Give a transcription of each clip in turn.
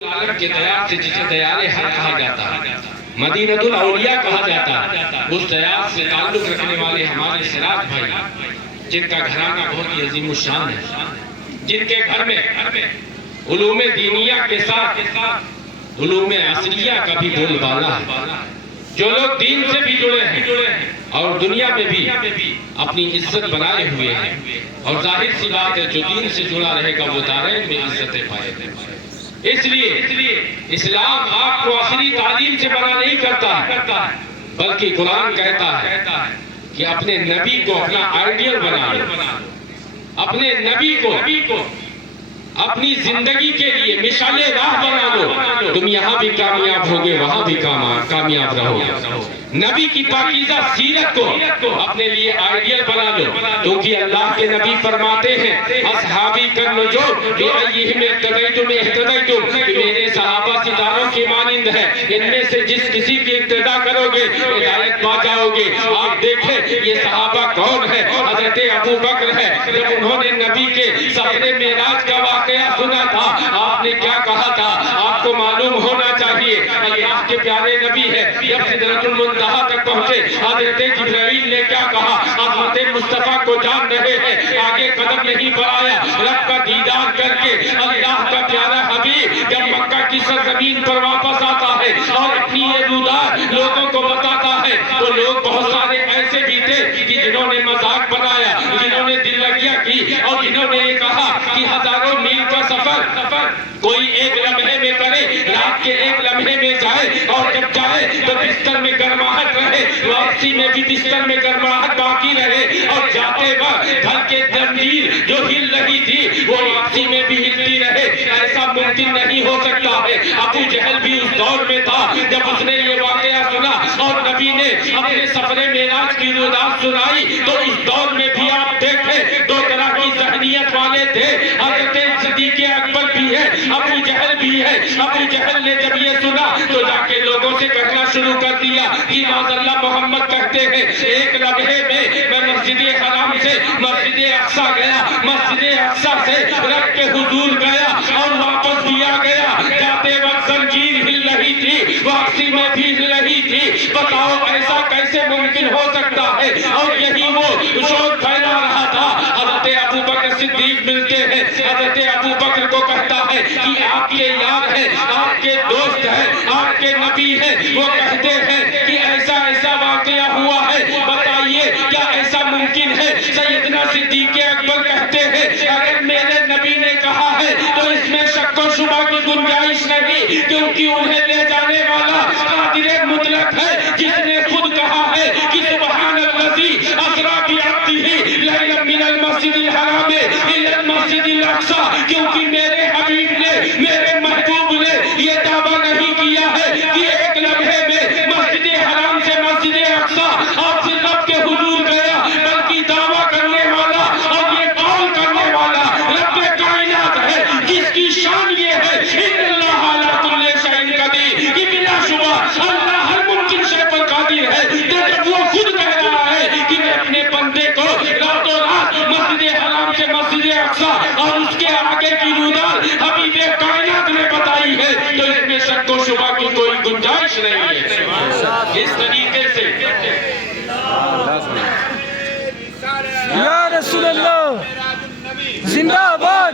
عالم کے دیار سے جسے دیار حق کہا جاتا ہے، مدینۃ الاولیاء کہا جاتا ہے، اس دیار سے تعلق رکھنے والے ہمارے سراج بھائی جن کا گھرانہ بہت ہی عظیم الشان ہے، جن کے گھر میں علوم دینیہ کے ساتھ علوم عصریہ کا بھی بول بالا ہے، جو لوگ دین سے بھی جڑے ہیں اور دنیا میں بھی اپنی عزت بنائے ہوئے ہیں، اور ظاہر سی بات ہے جو دین سے جڑا رہے گا وہ دارین میں عزتیں پائے گا۔ اس لیے اسلام آپ کو عصری تعلیم سے منع نہیں کرتا، بلکہ قرآن کہتا ہے کہ اپنے نبی کو اپنا آئیڈیل بنا لو، اپنے نبی کو اپنی زندگی کے لیے مثال راہ بنا لو، تم یہاں بھی کامیاب ہوگے وہاں بھی کامیاب رہو گے۔ نبی کی پاکیزہ سیرت کو اپنے لیے آئیڈیل بنا لو، کیونکہ اللہ کے نبی فرماتے ہیں اصحابی کالنجوم بأیہم اقتدیتم اہتدیتم، کہ میرے صحابہ ستاروں کے مانند ہیں، ان میں سے جس کسی کی اقتدا کرو گے ہدایت پا جاؤ گے۔ آپ دیکھیں یہ صحابہ کون ہے؟ حضرت ابو بکر ہے۔ جب انہوں نے نبی کے سفر معراج کا واقعہ سنا تھا، آپ نے کیا کہا تھا؟ آپ کو معلوم ہونا چاہیے اللہ کے پیارے نبی ہے، جب سدرۃ المنتہا تک پہنچے حضرت جبرائیل نے کیا کہا؟ حضرت مصطفیٰ کو جان رہے ہیں، آگے قدم نہیں بڑھایا، رب کا دیدار کر کے اللہ کا پیارا حبیب جب مکہ کی سرزمین پر واپس آتا ہے اور اپنی یہ رودار لوگوں کو بتاتا ہے، تو لوگ بہت سارے ایسے بھی تھے کہ جنہوں نے مذاق بنایا، جنہوں نے دل لگیاں کی، اور جنہوں نے یہ کہا کہ ہزاروں میل کا سفر کوئی ایک لمحے میں کرے، رات کے ایک لمحے میں جائے، اور جب جائے تو بستر میں گرماہٹ رہے، واپسی میں بھی بستر میں گرماہٹ باقی رہے، اور جاتے وقت گھر کے زنجیر جو ہل رہی تھی وہ واپسی میں بھی ہلتی رہے۔ ایسا ممکن نہیں ہو سکتا ہے۔ ابو جہل بھی اس دور میں تھا جب اس نے یہ واقعہ سنا اور نبی نے اپنے سفر معراج کی روداد سنائی، تو اس دور میں بھی آپ دیکھیں دو طرح کی ذہنیت والے تھے۔ حضرت صدیق اکبر بھی ہے، ابو جہل بھی ہے۔ ابو جہل نے جب یہ سنا تو جا کے لوگوں سے کہنا شروع کر دیا کہ معاذ اللہ محمد کہتے ہیں ایک لمحے میں مسجد حرام سے مسجد اقصی گیا، مسجد اقصی سے رب کے حضور گیا اور واپس بھی آ گیا۔ جاتے وقت زنجیر ہل رہی تھی، واپسی میں بھی ہل رہی تھی۔ بتاؤ ایسا کیسے ممکن ہو سکتا ہے؟ اور یہی وہ شوق پھیلا رہا تھا۔ حضرت ابو بکر صدیق ملتے ہیں، حضرت ابو بکر کو کہتا ہے کہ آپ کے یار ہیں، آپ کے دوست ہیں، آپ کے نبی ہیں، وہ کہتے ہیں کہ ایسا ایسا واقعہ ہوا ہے، بتائیے کیا ایسا ممکن ہے؟ سیدنا صدیق اکبر کہتے ہیں اگر میرے نبی نے کہا ہے تو اس میں شک و شبہ کی گنجائش نہیں، کیونکہ انہیں لے جانے والا قادر مطلق ہے، جس نے خود کہا ہے کہ سبحان الذی اسری بعبدہ لیلا من المسجد الحرام الی المسجد الاقصی، کیونکہ میرے حبیب نے، میرے محبوب نے یہ دعویٰ نہیں کیا ہے کہ ایک لمحے میں مسجد حرام سے مسجد اقصی آپ سے رب کے حضور گیا، بلکہ دعویٰ کرنے والا اور یہ قول کرنے والا رب کائنات ہے، جس کی شان یہ ہے ان اللہ علی کل شیء قدیر، کہ بلا شبہ اللہ ہر ممکن شے پر قادر ہے۔ تو جب وہ خود کہہ رہا ہے کہ میں اپنے بندے کو راتوں رات مسجد حرام سے مسجد اقصی اور اس کے آگے کی رودار حبیب کائنات نے بتائی ہے، تو اس میں شک و شبہ کی کوئی گنجائش نہیں ہے۔ اس طریقے سے یا رسول اللہ زندہ آباد،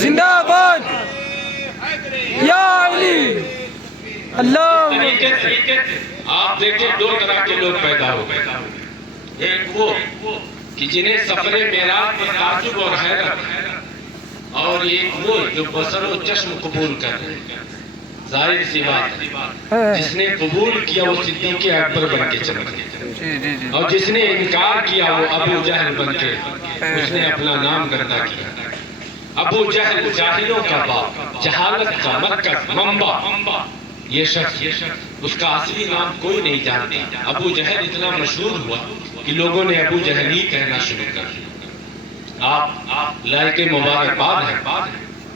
زندہ آباد یا علی اللہ۔ آپ دیکھیں دو طرح کے لوگ پیدا ہو گئے، ایک وہ کہ جنہیں سفر معراج پر تعجب اور حیرت، اور ایک وہ جو بصر و چشم قبول کر رہے ہیں۔ ظاہر سی بات ہے جس نے قبول کیا وہ صدیق اکبر بن کے چمک گیا، اور جس نے انکار کیا وہ ابو جہل بن کے اس نے اپنا نام گردہ کیا۔ ابو جہل جاہلوں کا باپ، جہالت کا مرکز، منبع، یہ شخص اس کا اصلی نام کوئی نہیں جانتا۔ ابو جہل اتنا مشہور ہوا کہ لوگوں نے ابو جہل ہی کہنا شروع کر دیا۔ آپ لائق مبارکباد ہیں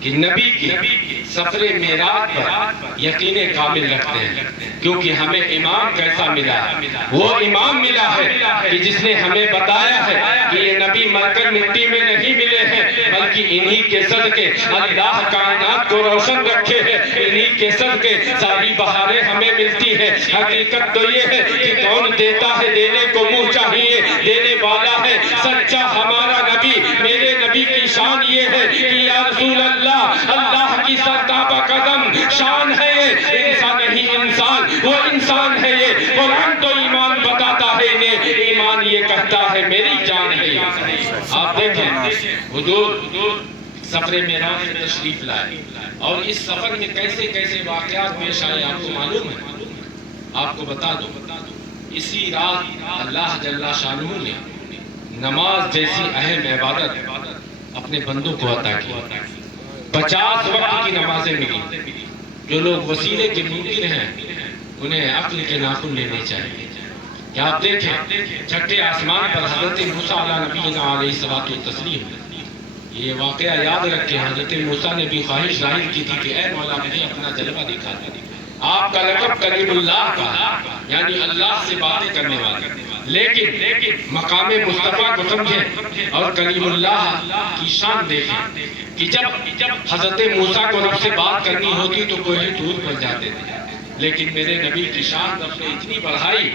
کہ نبی کی سفر معراج پر یقین کامل رکھتے ہیں، کیونکہ ہمیں امام کیسا ملا ہے؟ وہ امام ملا ہے کہ جس نے ہمیں بتایا ہے کہ یہ نبی مر کر مٹی میں نہیں ملے ہیں، بلکہ انہی کے صدقے اللہ کائنات کو روشن رکھے ہیں، انہی کے صدقے ساری بہاریں ہمیں ملتی ہیں۔ حقیقت تو یہ ہے کہ کون دیتا ہے، دینے کو منہ چاہیے، دینے والا ہے سچا ہمارا نبی۔ میرے نبی کی شان یہ ہے کہ یا رسول اللہ، اللہ کی سرتابہ قدم شان ہے یہ، انسان نہیں انسان، وہ انسان ہے یہ۔ قرآن تو ایمان بتاتا ہے انہیں، ایمان یہ کہتا ہے میری جان ہے یہ۔ آپ دیکھیں حضور سفر معراج میں تشریف لائے، اور اس سفر میں کیسے کیسے واقعات پیش آئے آپ کو معلوم ہے؟ آپ کو بتا دو، اسی رات اللہ جل شانہ نے نماز جیسی اہم عبادت اپنے بندوں کو عطا کی۔ 50 وقت کی نمازیں ملی۔ جو لوگ وسیلے کے منکر ہیں انہیں عقل کے ناخن لینے چاہیے۔ کہ آپ دیکھیں چھٹے آسمان پر حضرت موسیٰ علیہ نبینا علیہ الصلوۃ والتسلیم، یہ واقعہ یاد رکھیں، حضرت موسیٰ نے بھی خواہش ظاہر کی تھی کہ اے مولا مجھے اپنا جلوہ دکھا دے۔ آپ کا لقب کلیم اللہ کا، یعنی اللہ سے باتیں کرنے والے، لیکن مقام مصطفیٰ کو سمجھیں اور کلیم اللہ کی شان دیکھیں کہ جب حضرت موسیٰ کو رب سے بات کرنی ہوتی تو کوہ طور پر جاتے تھے، لیکن میرے نبی کی شان رب نے اتنی بڑھائی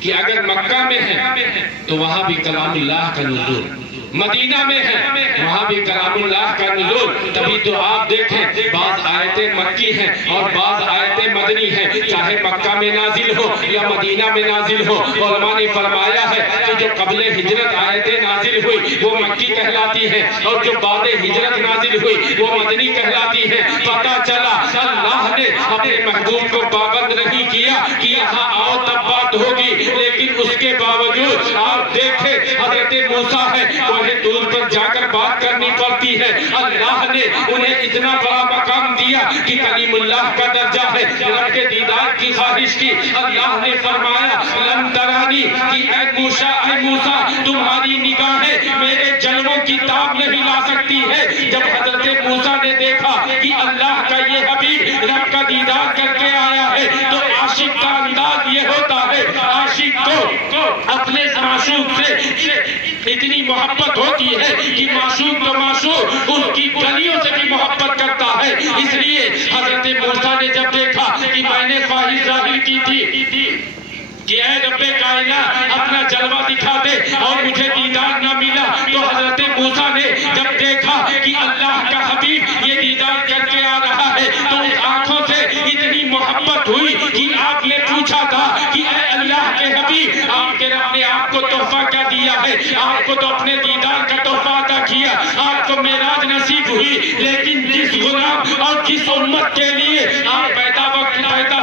کہ اگر مکہ میں ہے تو وہاں بھی کلام اللہ کا نزول، مدینہ میں ہے وہاں بھی کلام اللہ کا نزول۔ تبھی تو آپ دیکھیں بعض آیتیں مکی ہیں اور بعض آیتیں مدنی ہیں، چاہے مکہ میں نازل ہو یا مدینہ میں نازل ہو۔ علماء نے فرمایا ہے کہ جو قبل ہجرت آیتیں نازل ہوئی وہ مکی کہلاتی ہیں، اور جو بعد ہجرت نازل ہوئی وہ مدنی کہلاتی ہیں۔ پتہ چلا اللہ نے اپنے محبوب کو پابند نہیں کیا کہ یہاں آؤ تب بات ہوگی، لیکن اس کے باوجود آپ دیکھیں حضرت موسیٰ ہے کوہ طور پر جا کر بات کرنی پڑتی ہے، اللہ نے انہیں اتنا بڑا مقام دیا کہ کلیم اللہ کا درجہ ہے، رب کے دیدار کی خواہش کی۔ اللہ نے فرمایا لن ترانی کہ اے موسیٰ تمہاری نگاہیں میرے جلووں کی تاب نہیں لا سکتی ہے۔ جب حضرت موسیٰ نے دیکھا کہ اللہ کا یہ حبیب رب کا دیدار کر کے آیا ہے تو عاشق کا انداز یہ ہوتا ہے، عاشق کو اپنے معشوق سے اتنی محبت ہوتی ہے کہ معشوق تو معشوق اس کی گلیوں سے بھی محبت کرتا ہے۔ اس لیے حضرت موسیٰ نے جب دیکھا کہ میں نے خواہش ظاہر کی تھی کہ اے رب کائنات اپنا جلوہ دکھا دے اور مجھے دیدار نہ ملا، تو حضرت موسیٰ نے جب دیکھا کہ اللہ کا حبیب یہ دیدار کر کے آ رہا ہے تو اس آنکھوں سے اتنی محبت ہوئی کہ آپ نے پوچھا تھا کہ اے اللہ کے حبیب آپ کے رب نے آپ کو تحفہ کیا دیا ہے؟ آپ کو تو اپنے دیدار کا تحفہ عطا کیا، آپ کو معراج نصیب ہوئی، لیکن جس غلام اور جس امت کے لیے آپ پیدا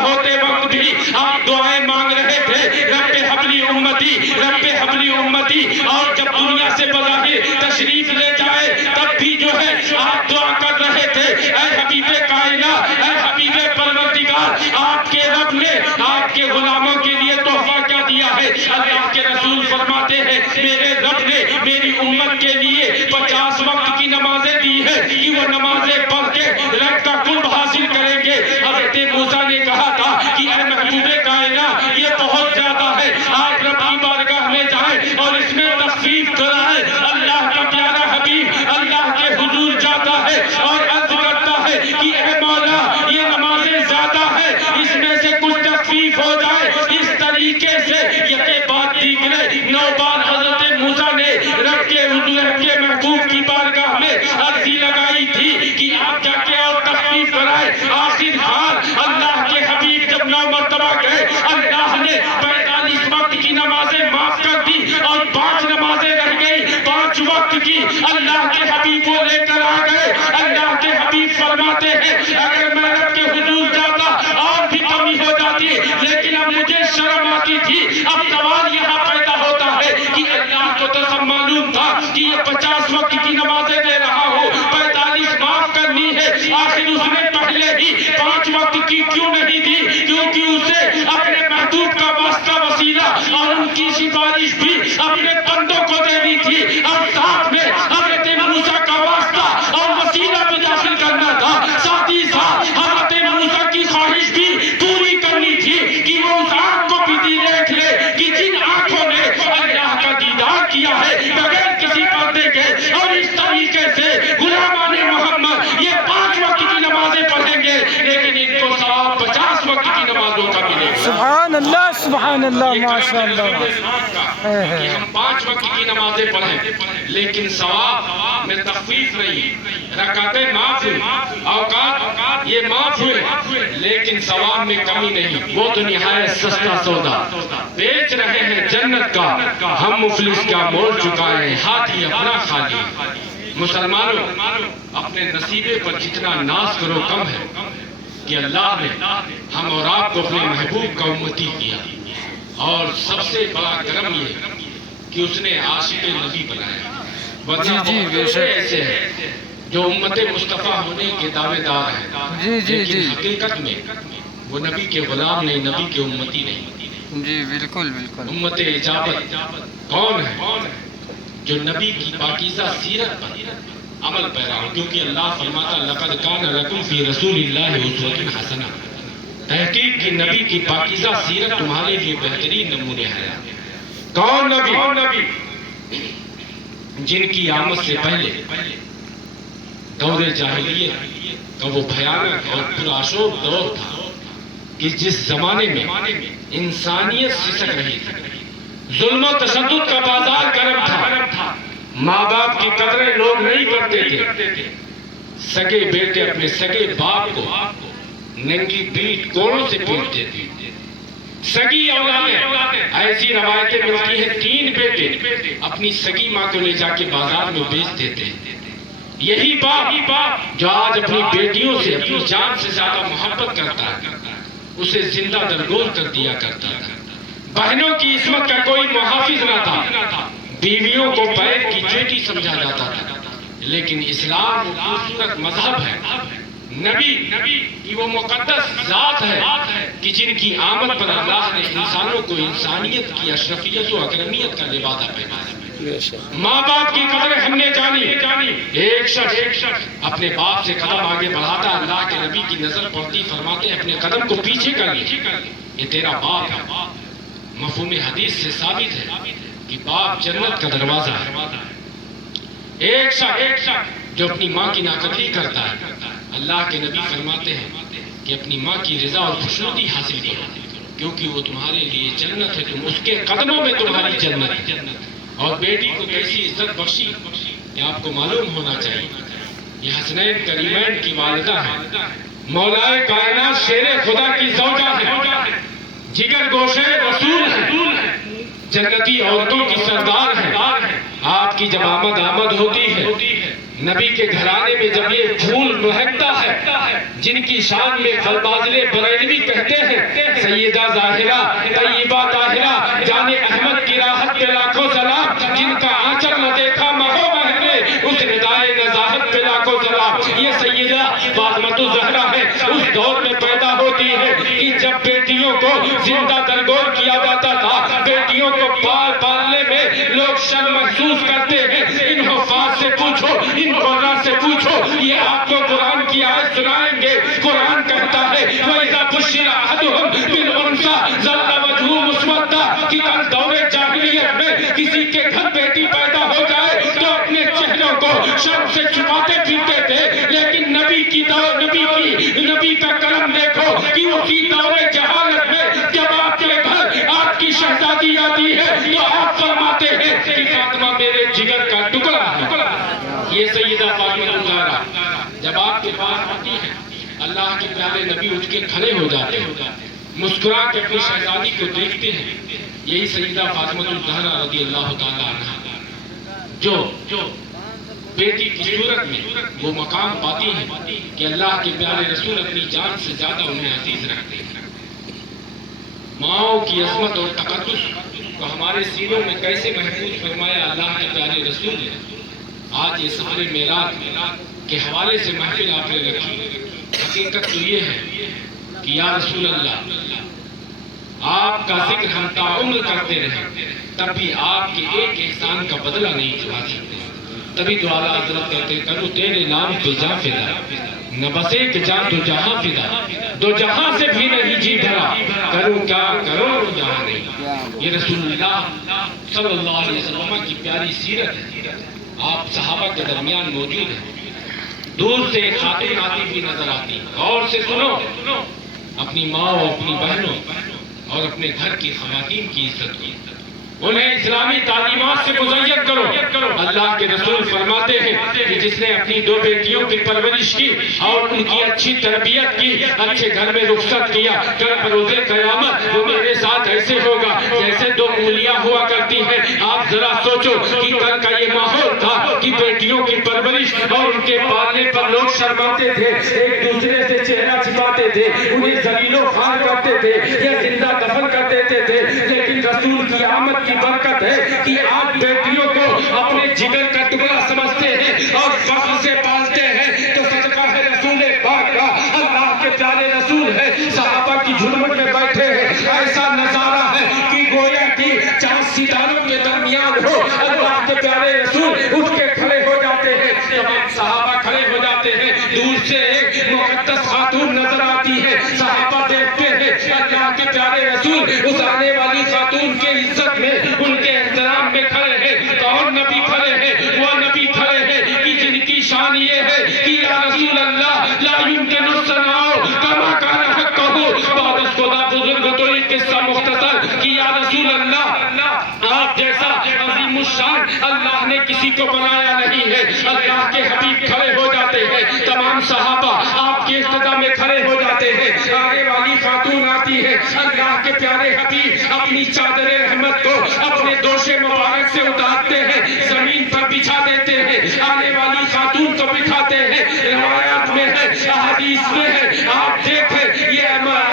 ہوتے وقت بھی آپ دعائیں مانگ رہے تھے رب حبلی امتی، رب حبلی امتی، اور جب دنیا سے بظاہر تشریف لے جائے تب بھی جو ہے آپ دعا کر رہے تھے اے حبیب کائنات، اے حبیب پروردگار آپ کے رب نے آپ کے غلاموں کے لیے تحفہ کیا دیا ہے؟ اللہ کے رسول فرماتے ہیں میرے رب نے میری امت کے لیے 50 وقت کی نمازیں دی ہے کہ وہ نمازیں پڑھ کے رب کا قرب حاصل کریں گے۔ حضرت موسیٰ نے کہا تھا کہ اے محبوب کائنات یہ بہت زیادہ ہے، آپ رب کی بارگاہ میں جائیں اور اس میں تخفیف کرائیں۔ اللہ کا پیارا حبیب اللہ کے حضور جاتا ہے اور عرض کرتا ہے کہ اے مولا یہ نمازیں زیادہ ہے، اس میں سے کچھ تخفیف ہو جائے۔ اس طریقے سے یہ بات دیگرے 9 بار حضرت موسیٰ نے رب کے حضور کے محبوب کی بارگاہ میں عرضی لگائی تھی کہ آپ جا کے اور تخفیف کرائیں۔ آخر کار اللہ کے حبیب جب 9 مرتبہ گئے اللہ نے 45 وقت کی نمازیں معاف کر دی اور 5 نمازیں رہ گئی 5 وقت کی۔ اللہ کے حبیب کو لے کر آ گئے۔ اللہ کے حبیب فرماتے ہیں اگر میں رب کے حضور جاتا اور بھی کمی ہو جاتی، لیکن اب مجھے شرم آتی تھی۔ اب سوال یہاں پیدا ہوتا ہے کہ اللہ کو تو سب معلوم تھا کہ یہ 50 وقت کی نمازیں دے رہا ہو، 45 معاف کرنی ہے، آخر اس نے پہلے ہی 5 وقت کی کیوں نہیں دی؟ کیونکہ اسے اپنے محبوب کا واسطہ وسیلہ اور ان کی سفارش بھی اپنے بندوں کو دینی تھی، اور ساتھ میں حضرت موسیٰ کا واسطہ سبحان اللہ یہ ماشاء کرم ہے اللہ رسول پاک کا کہ ہم 5 وقت کی نمازیں پڑھیں لیکن ثواب میں تخفیف نہیں، رکعتیں معاف ہوئی، اوقات یہ معاف ہوئے لیکن ثواب میں کمی نہیں۔ وہ تو نہایت سستا سودا بیچ رہے ہیں جنت کا، ہم مفلس کیا مول چکائے ہاتھ ہی اپنا خالی۔ مسلمانوں اپنے نصیبے پر جتنا ناز کرو کم ہے کہ اللہ نے ہم اور آپ کو اپنے محبوب کا امتی کیا، اور سب سے بڑا کرم یہ کہ اس نے عاشق نبی بنایا۔ ورنہ بہت سے ایسے ہیں جو امت مصطفیٰ ہونے کے دعوے دار ہیں لیکن حقیقت میں وہ نبی کے غلام نہیں، نبی کے امتی نہیں۔ جی بالکل بالکل۔ امت اجابت کون ہے؟ جو نبی کی پاکیزہ سیرت پر عمل پیرا ہو، کیونکہ اللہ فرماتا لقد کان لکم فی رسول اللہ اسوۃ حسنہ، تحقیق کی نبی کی پاکیزہ سیرت تمہارے لیے بہترین نمونے ہے۔ کون نبی؟ جن کی آمد سے پہلے دور جاہلیت کا وہ بھیانک اور پرآشوب دور تھا کہ جس زمانے میں انسانیت سسک رہی تھی، ظلم و تشدد کا بازار گرم تھا، ماں باپ کی قدریں لوگ نہیں کرتے تھے، سگے بیٹے اپنے سگے باپ کو ننگی پیٹ کوڑوں سے پیٹتے تھے، سگی اولادیں ایسی روایتیں ملتی ہیں 3 بیٹے اپنی سگی ماں کو لے جا کے بازار میں بیچ دیتے۔ یہی باپ جو آج اپنی بیٹیوں سے اپنی جان سے زیادہ محبت کرتا ہے اسے زندہ درگور کر دیا کرتا تھا۔ بہنوں کی عصمت کا کوئی محافظ نہ تھا، بیویوں کو پیر کی چوٹی سمجھا جاتا تھا، لیکن اسلام خوبصورت مذہب ہے، نبی کی وہ مقدس ذات ہے کہ جن کی آمد پر اللہ نے انسانوں کو انسانیت کی اشرفیت و اکرمیت کا لبادہ پہنایا۔ ماں باپ کی قدر ہم نے جانی، ایک شخص اپنے باپ سے قدم آگے بڑھاتا، اللہ کے نبی کی نظر پڑتی، فرماتے ہیں اپنے قدم کو پیچھے کر لیجیے، یہ تیرا باپ ہے۔ مفہوم حدیث سے ثابت ہے کہ باپ جنت کا دروازہ ہے۔ ایک شخص جو اپنی ماں کی ناقدری کرتا ہے، اللہ کے نبی فرماتے ہیں کہ اپنی ماں کی رضا اور خوشنودی حاصل کرو کیونکہ وہ تمہارے لیے جنت ہے، تم اس کے قدموں میں تمہاری جنت ہے۔ اور بیٹی کو کیسی عزت بخشی یہ آپ کو معلوم ہونا چاہیے۔ یہ حسنین کریمین کی والدہ ہے، مولائے کائنات شیر خدا کی زوجہ ہے، جگر گوشے رسول ہے، جنتی عورتوں کی سردار ہے۔ آپ کی جب آمد ہوتی ہے، نبی کے گھرانے میں جب یہ پھول مہکتا ہے، جن کی شان میں فلبازل بریلوی کہتے ہیں سیدہ ظاہرہ طیبہ طاہرہ جان احمد کی راحت پہ لاکھوں سلام، جن کا آنچل نہ دیکھا مہو مہکے اس ندائے نزاہت پہ لاکھوں سلام۔ یہ سیدہ فاطمۃ الزہرا ہے، اس دور میں پیدا ہوتی ہے کہ جب بیٹیوں کو زندہ درگور کیا جاتا تھا، بیٹیوں کو پالنے میں لوگ شرم محسوس کرتے ہیں۔ ان حفاظ سے پوچھو، ان قرآن سے پوچھو، یہ آپ کو قرآن کی آیت سنائیں گے۔ قرآن کہتا ہے وَإِذَا بُشِّرَ أَحَدُهُمْ بِالْأُنثىٰ ظَلَّ وَجْهُهُ مُسْوَدًّا، کہ کل دور جاہلیت میں کسی کے گھر بیٹی پیدا ہو جائے تو اپنے چہروں کو شرم سے چھپاتے پھرتے تھے، لیکن نبی کا کرم دیکھو کہ اسی دور جہالت میں جب آپ کے گھر آپ کی شہزادی آتی ہے تو آپ فرماتے ہیں کہ فاطمہ میرے جگر کا ٹکڑا ہے۔ یہ سیدہ فاطمہ الزہرا جب آپ کے پاس آتی ہے، اللہ کے پیارے نبی اٹھ کے کھڑے ہو جاتے ہیں، مسکرا کے اپنی شہزادی کو دیکھتے ہیں۔ یہی سیدہ فاطمہ الزہرا رضی اللہ تعالیٰ عنہا جو بیٹی کی صورت میں وہ مقام پاتی ہیں کہ اللہ کے پیارے رسول اپنی جان سے زیادہ انہیں عزیز رکھتے ہیں۔ ماؤں کی عظمت اور تقدس کو ہمارے سینوں میں کیسے محفوظ فرمایا اللہ کے پیارے رسول نے۔ آج یہ سفر میلاد کے حوالے سے محفل آپ نے رکھی۔ حقیقت تو یہ ہے کہ یا رسول اللہ آپ کا ذکر ہم تعمل کرتے رہے تب بھی آپ کے ایک احسان کا بدلہ نہیں چلا سکتے۔ تبھی تو اعلیٰ حضرت کہتے کروں تیرے نام پہ جاں فدا، نہ بس ایک جاں دو جہاں فدا، دو جہاں سے بھی نہیں جی بھرا، کروں کیا کروں جہاں نہیں۔ یہ رسول اللہ صلی اللہ علیہ وسلم کی پیاری سیرت ہے۔ آپ صحابہ کے درمیان موجود ہیں، دور سے ایک خاتون آتی بھی نظر آتی، غور سے سنو، اپنی ماں اور اپنی بہنوں اور اپنے گھر کی خواتین کی عزت کی، انہیں اسلامی تعلیمات سے مزین کرو۔ اللہ کے رسول فرماتے ہیں کہ جس نے اپنی 2 بیٹیوں کی پرورش کی اور ان کی اچھی تربیت کی، اچھے گھر میں رخصت کیا، کل بروز قیامت وہ میرے ساتھ ایسے ہوگا جیسے 2 انگلیاں ہوا کرتی ہیں۔ آپ ذرا سوچو کہ کل کا یہ ماحول تھا کہ بیٹیوں کی پرورش اور ان کے پالنے پر لوگ شرماتے تھے، ایک دوسرے سے چہرہ چھپاتے تھے، انہیں ذلیل و خوار کرتے تھے یا زندہ دفن کر دیتے تھے، لیکن رسول کی آمد کی برکت ہے کہ آپ بیٹیوں کو اپنے جگر کا ٹکڑا سمجھتے ہیں اور فخر سے پالتے ہیں، تو صدقہ ہے رسول پاک کا، اللہ کے پیارے رسول ہے، صحابہ کی جھلمٹ میں بیٹھے ہیں، ایسا نظارہ ہے کہ گویا کہ 4 ستاروں کے درمیان ہو، اللہ کے پیارے رسول اٹھ کے کھڑے ہو جاتے ہیں، تمام صحابہ کھڑے ہو جاتے ہیں، دور سے ایک مقدس خاتون نظر آتی ہے، صحابہ دیکھتے ہیں اللہ کے پیارے رسول اس آنے والی خاتون کے عزت میں، ان کے احترام میں کھڑے ہیں، تو اور نبی کھڑے ہیں، وہ نبی کھڑے ہیں کہ جن کی شان یہ ہے کہ یا رسول اللہ لا يمكن الثناء كما كان حقه، بعد اس خدا بزرگ تو ایک قصہ مختصر کہ یا رسول اللہ آپ جیسا عظیم الشان اللہ نے کسی کو بنایا نہیں ہے۔ اللہ کے حبیب کھڑے ہو جاتے ہیں، تمام صحابہ آپ کے اقتداء میں کھڑے ہو جاتے ہیں، آنے والی خاتون آتی ہے، اللہ کے پیارے حبیب اپنی چادر رحمت کو اپنے دوش مبارک سے اتارتے ہیں، زمین پر بچھا دیتے ہیں، آنے والی خاتون کو بٹھاتے ہیں، روایات میں ہے، احادیث میں ہے، آپ دیکھیں یہ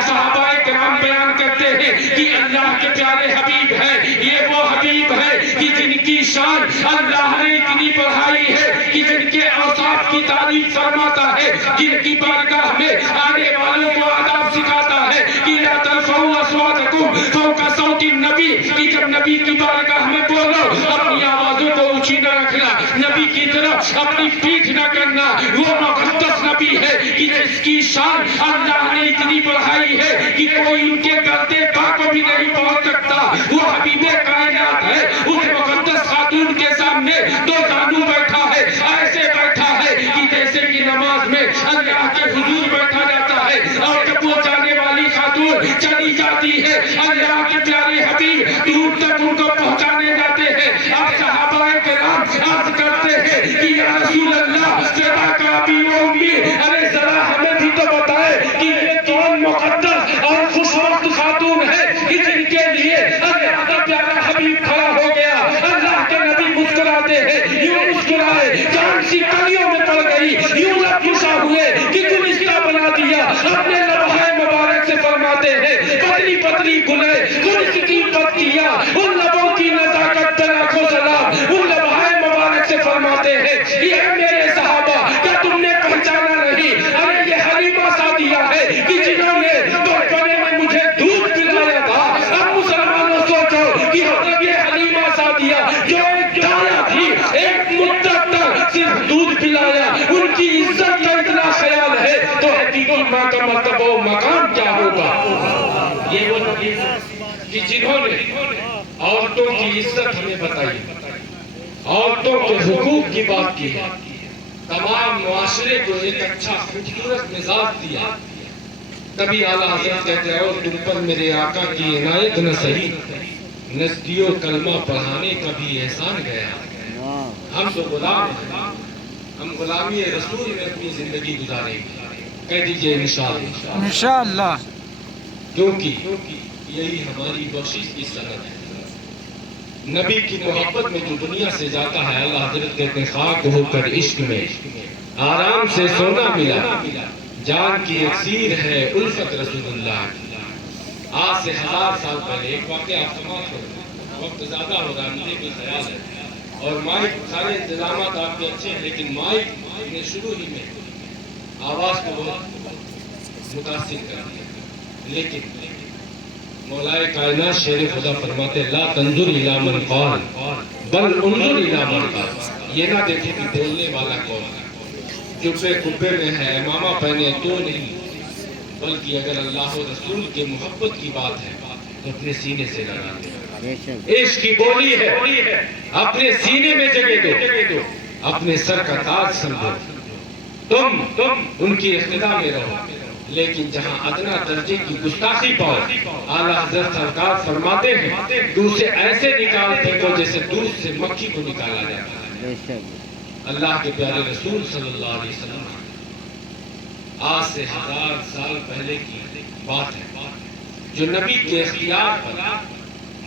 صحابہ کرام بیان کرتے ہیں کہ اللہ کے پیارے حبیب ہے، یہ وہ حبیب ہے کہ جن کی شان اللہ نے اتنی بڑھائی ہے کہ جن کے اوصاف کی تعریف فرماتا ہے، جن کی بارگاہ میں آنے والوں کو آداب سکھاتا ہے کہ لا ترفعوا اصواتکم فوق صوت النبی، کہ جب نبی کی بارگاہ میں بولو اپنی آوازوں کو اونچی نہ رکھنا، نبی کی طرف اپنی پیٹھ نہ کرنا، وہ مقدس نبی ہے کہ جس کی شان اللہ نے اتنی بڑھائی ہے کہ کوئی ان کے گردے پا کو بھی نہیں پہنچ سکتا، وہ حبیب کائنات ہے، اس مقدس خاتون کے سامنے 2 زانو بیٹھا ہے، ایسے بیٹھا ہے کہ جیسے کہ نماز میں اللہ کے حضور بیٹھا جاتا ہے، اور جب وہ جانے والی خاتون چلی جاتی ہے اللہ کے پیارے حبیب دور تک ان کو پہنچانے جاتے ہیں، اب صحابہ کرام عرض کرتے ہیں کہ یا رسول اللہ فداک ابی و امی، ارے ذرا ہمیں بھی تو بتائے کہ یہ کون مقدس اور خوش وقت خاتون ہے کہ جن کے لیے اللہ کا پیارا حبیب کھڑا ہو گیا۔ اللہ کے نبی مسکراتے ہیں، یوں مسکرائے جان سی کلیوں میں پڑ گئی، یوں لب خوشا ہوئے کہ گلستہ بنا دیا، اپنے لبہائے مبارک سے فرماتے ہیں پتلی پتلی گلے گلس کی پتیاں، ان لبوں کی نزاکت پر آنکھوں سلام، ان لبہائے مبارک سے فرماتے ہیں یہ میرے صحابہ کیا تم نے پہچانا نہیں، ارے یہ حلیمہ سعدیہ ہے کہ جنہوں نے بچپنے میں مجھے دودھ پلایا تھا۔ اب مسلمانوں سوچو کہ حضرت یہ حلیمہ سعدیہ جو ایک دایا تھی، ایک مدت تک صرف دودھ پلایا، ان کی عزت کا اتنا خیال ہے تو حقیقی ماں کا مرتبہ و مقام کیا ہوگا۔ یہ وہ نبی کہ جنہوں نے عورتوں کی عزت ہمیں بتائی، عورتوں کے حقوق کی بات کی ہے، تمام معاشرے کو ایک اچھا خوبصورت مزاج دیا، تبھی اعلیٰ حضرت کہتے ہیں اور تم پر میرے آقا کی عنایت نہ سہی، نزدی و کلمہ پڑھانے کا بھی احسان گیا۔ ہم تو غلام ہیں، ہم غلامی رسول میں اپنی زندگی گزاریں گے، کہہ دیجئے انشاءاللہ، انشاءاللہ، کیونکہ یہی ہماری بخشش کی سند ہے۔ نبی کی محبت میں جو دنیا سے جاتا ہے، اللہ حضرت کہتے ہیں خاک ہو کر عشق میں آرام سے سونا ملا، جان کی اکسیر ہے الفت رسول اللہ کی۔ آج سے 1000 سال پہلے ایک واقعہ آپ سماعت ہو، وقت زیادہ ہوگا مجھے کوئی خیال ہے، اور مائک سارے انتظامات آپ کے اچھے ہیں، لیکن مائک نے شروع ہی میں آواز کو بہت متاثر کر دیا، لیکن مولا کائنات شیر خدا فرماتے لا تنظر الی من قال بل انظر الی من قال، یہ نہ دیکھے کہ بولنے والا کون ہے، جبے کبے میں ہے امامہ پہنے تو نہیں، بلکہ اگر اللہ و رسول کے محبت کی بات ہے تو اپنے سینے سے لگا دے، عشق کی بولی ہے، اپنے سینے میں جگہ دو، اپنے سر کا تاج سمجھو، تم ان کی اقتداء میں رہو، لیکن جہاں ادنا درجے کی گستاخی پاؤ اعلیٰ حضرت سرکار فرماتے ہیں کہ اسے ایسے نکال پھینکو جیسے دودھ سے مکھی کو نکالا جاتا ہے۔ اللہ کے پیارے رسول صلی اللہ علیہ وسلم آج سے 1000 سال پہلے کی بات ہے، جو نبی کے اختیار پر،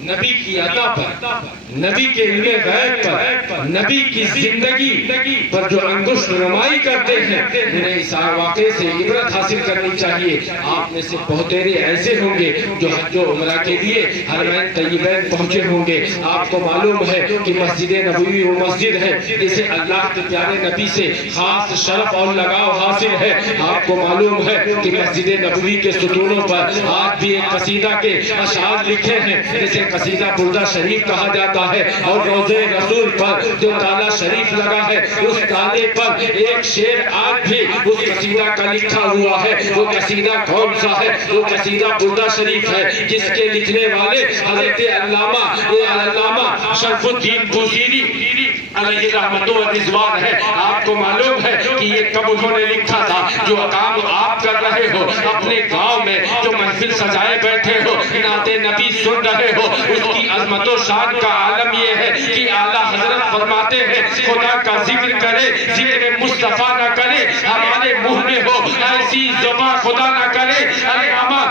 نبی کی عطا پر، نبی کے علم غیب پر، نبی کی زندگی پر جو انگشت نمائی کرتے ہیں، انہیں اس واقعے سے عبرت حاصل کرنی چاہیے۔ آپ میں سے بہتیرے ایسے ہوں گے جو حج و عمرہ کے لیے حرمین طیبین پہنچے ہوں گے۔ آپ کو معلوم ہے کہ مسجد نبوی وہ مسجد ہے جسے اللہ کے پیارے نبی سے خاص شرف اور لگاؤ حاصل ہے۔ آپ کو معلوم ہے کہ مسجد نبوی کے ستونوں پر آج بھی ایک قصیدہ کے اشعار لکھے ہیں جسے قصیدہ بردہ شریف کہا جاتا ہے، اور روضے رسول پر جو تالا شریف لگا ہے اس تالے پر ایک شعر آج بھی اس قصیدہ کا لکھا ہوا ہے۔ وہ قصیدہ کون سا ہے؟ وہ قصیدہ بردہ شریف ہے جس کے لکھنے والے حضرت علامہ شرف الدین بوصیری علیہ رحمت و رضوان ہے۔ آپ کو معلوم ہے کہ یہ کب انہوں نے لکھا تھا؟ جو کام آپ کر رہے ہو اپنے گاؤں میں، جو محفل سجائے بیٹھے ہو، نعت نبی سن رہے ہو، اس کی عظمت و شان کا عالم یہ ہے کہ اعلیٰ حضرت فرماتے ہیں خدا کا ذکر کرے ذکر مصطفیٰ نہ کرے، ہمارے منہ میں ہو ایسی زبان خدا نہ کرے۔ علامہ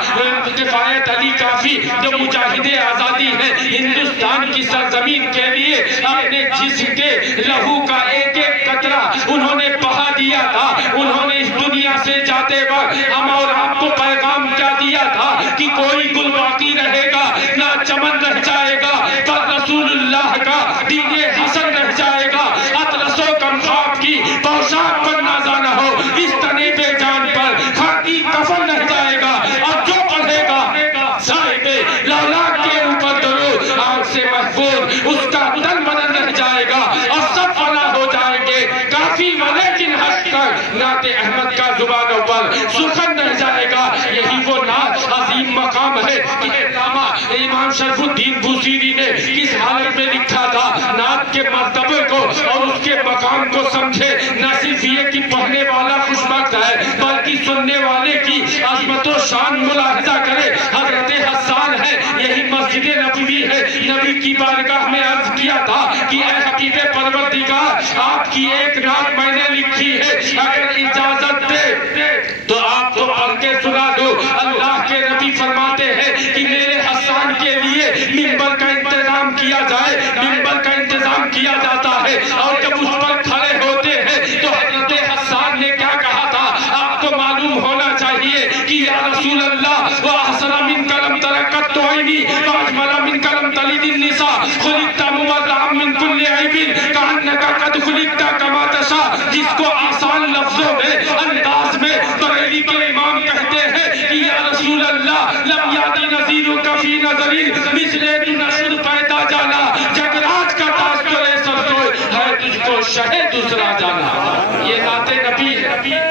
کفایت علی کافی جو مجاہد آزادی ہے ہندوستان کی سرزمین کے لیے اپنے جسم کے لہو کا ایک ایک قطرہ انہوں نے بہا دیا تھا۔ انہوں نے اس دنیا سے جاتے وقت ہم اور آپ کو پیغام کیا دیا تھا کہ کوئی گل باقی رہے گا نہ چمن رہ جائے گا، پر رسول اللہ کا دین حسن رہ جائے گا۔ اطلس و کمخاب کی پوشاک پر نازا نہ ہو، اس تنے بے جان پر خاکی کفن رہ جائے گا، اور جو پڑھے گا صاحب لولاک کے اوپر درود آگ سے محفوظ اس کا تن بدن رہ جائے گا، اور سب فنا ہو جائیں گے۔ کافی ولیکن حق تک نعت احمد کا زبانوں پر سخن رہ جائے گا۔ یہی وہ نعت عظیم مقام ہے کہ علامہ امام شرف الدین بوصیری نے کس حالت میں لکھا تھا۔ نعت کے مرتبے کو اور اس کے مقام کو سمجھے، نہ صرف یہ کہ پڑھنے والا خوشبخت ہے بلکہ سننے والے کی عظمت و شان ملاحظہ کرے۔ حضرت حسان ہے، یہی مسجد نبوی ہے، نبی کی بارگاہ میں عرض کیا تھا کہ اے حبیب پروردگار، آپ کی ایک نعت میں نے لکھی ہے، اگر اجازت دے تو آپ کو پڑھ کے سنا دو۔ اللہ کے نبی فرماتے ہیں کہ میرے حسان کے لیے منبر کا انتظام کیا جائے۔ منبر کا انتظام کیا جاتا ہے، اور جب اس پر کھڑے ہوتے ہیں تو حضرت حسان نے کیا کہا تھا آپ کو معلوم ہونا چاہیے کہ یا رسول اللہ وَأَحْسَنَ مِنْكَ لَمْ تَرَ قَطُّ عَيْنِي وَأَجْمَلَ مِنْكَ لَمْ تَلِدِ النِّسَاءُ خُلِقْتَ مُبَرَّأً مِنْ كُلِّ عَيْبٍ كَأَنَّكَ قَدْ خُلِقْتَ كَمَا تَشَاءُ، جس کو آسان لفظوں میں انداز میں بریلی کے امام کہتے ہیں کہ یا رسول اللہ لم یاتی نظیرک فی نظری مثل نشد پیدا جانا، جگراج کا تاج کرے سب تو ہے تجھ کو شہ دوسرا جانا۔ یہ نعت نبی ہے۔